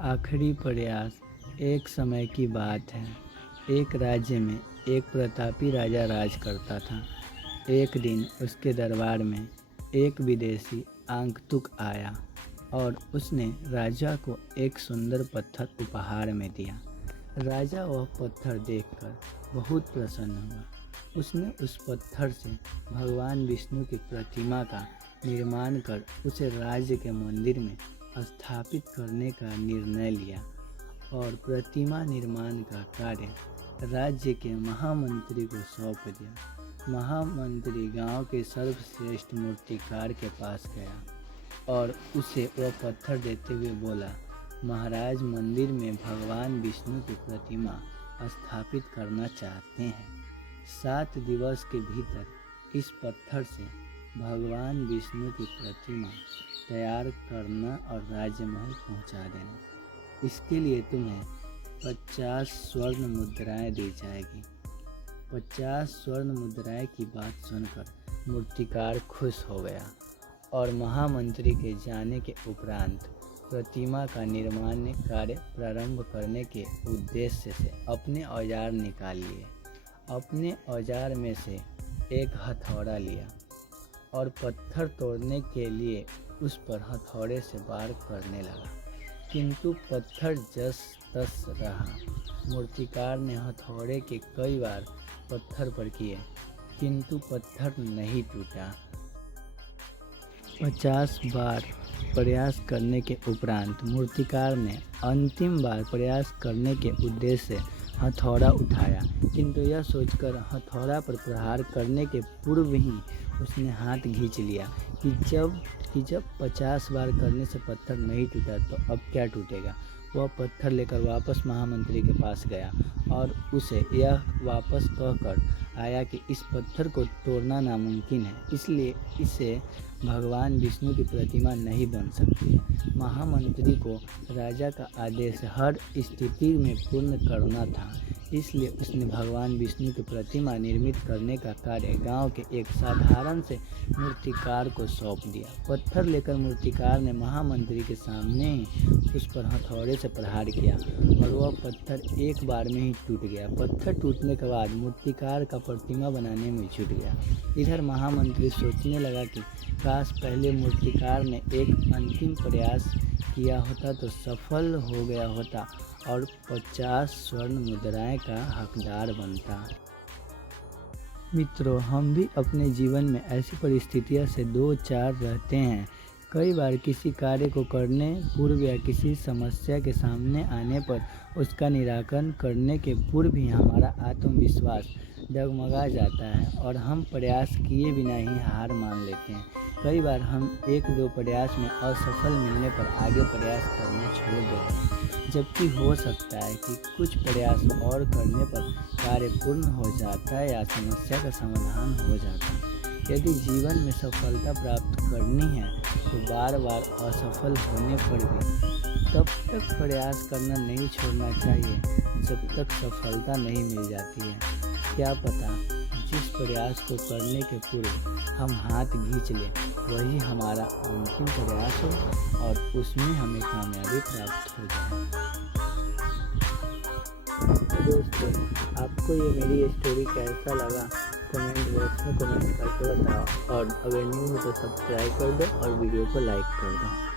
आखिरी प्रयास। एक समय की बात है। एक राज्य में एक प्रतापी राजा राज करता था। एक दिन उसके दरबार में एक विदेशी आगंतुक आया और उसने राजा को एक सुंदर पत्थर उपहार में दिया। राजा वह पत्थर देखकर बहुत प्रसन्न हुआ। उसने उस पत्थर से भगवान विष्णु की प्रतिमा का निर्माण कर उसे राज्य के मंदिर में स्थापित करने का निर्णय लिया और प्रतिमा निर्माण का कार्य राज्य के महामंत्री को सौंप दिया। महामंत्री गांव के सर्वश्रेष्ठ मूर्तिकार के पास गया और उसे वह पत्थर देते हुए बोला, महाराज मंदिर में भगवान विष्णु की प्रतिमा स्थापित करना चाहते हैं। 7 दिवस के भीतर इस पत्थर से भगवान विष्णु की प्रतिमा तैयार करना और राजमहल पहुंचा देना। इसके लिए तुम्हें 50 स्वर्ण मुद्राएं दी जाएगी। 50 स्वर्ण मुद्राएं की बात सुनकर मूर्तिकार खुश हो गया और महामंत्री के जाने के उपरांत प्रतिमा का निर्माण कार्य प्रारंभ करने के उद्देश्य से अपने औजार निकाल लिए। अपने औजार में से एक हथौड़ा लिया और पत्थर तोड़ने के लिए उस पर हथौड़े से वार करने लगा, किंतु पत्थर जस तस रहा। मूर्तिकार ने हथौड़े के कई बार पत्थर पर किए, किंतु पत्थर नहीं टूटा। 50 बार प्रयास करने के उपरांत मूर्तिकार ने अंतिम बार प्रयास करने के उद्देश्य से हथौड़ा उठाया, किंतु यह सोचकर हथौड़ा पर प्रहार करने के पूर्व ही उसने हाथ खींच लिया कि जब 50 बार करने से पत्थर नहीं टूटा तो अब क्या टूटेगा। वह पत्थर लेकर वापस महामंत्री के पास गया और उसे यह वापस कहकर आया कि इस पत्थर को तोड़ना नामुमकिन है, इसलिए इसे भगवान विष्णु की प्रतिमा नहीं बन सकती है। महामंत्री को राजा का आदेश हर स्थिति में पूर्ण करना था, इसलिए उसने भगवान विष्णु की प्रतिमा निर्मित करने का कार्य गांव के एक साधारण से मूर्तिकार को सौंप दिया। पत्थर लेकर मूर्तिकार ने महामंत्री के सामने ही उस पर हथौड़े से प्रहार किया और वह पत्थर एक बार में ही टूट गया। पत्थर टूटने के बाद मूर्तिकार का प्रतिमा बनाने में जुट गया। इधर महामंत्री सोचने लगा कि काश पहले मूर्तिकार ने एक अंतिम प्रयास किया होता तो सफल हो गया होता और 50 स्वर्ण मुद्राएं का हकदार बनता। मित्रों, हम भी अपने जीवन में ऐसी परिस्थितियों से 2-4 रहते हैं। कई बार किसी कार्य को करने पूर्व या किसी समस्या के सामने आने पर उसका निराकरण करने के पूर्व ही हमारा आत्मविश्वास डगमगा जाता है और हम प्रयास किए बिना ही हार मान लेते हैं। कई बार हम 1-2 प्रयास में असफल मिलने पर आगे प्रयास करना छोड़ देते हैं, जबकि हो सकता है कि कुछ प्रयास और करने पर कार्य पूर्ण हो जाता है या समस्या का समाधान हो जाता है। यदि जीवन में सफलता प्राप्त करनी है तो बार बार असफल होने पर भी तब तक प्रयास करना नहीं छोड़ना चाहिए जब तक सफलता नहीं मिल जाती है। क्या पता जिस प्रयास को करने के पूर्व हम हाथ खींच लें वही हमारा अंतिम प्रयास हो और उसमें हमें कामयाबी प्राप्त हो जाए। दोस्तों, आपको ये मेरी स्टोरी कैसा लगा कमेंट बॉक्स में कमेंट करके बताओ और अगर न्यू हो तो सब्सक्राइब कर दो और वीडियो को लाइक कर दो।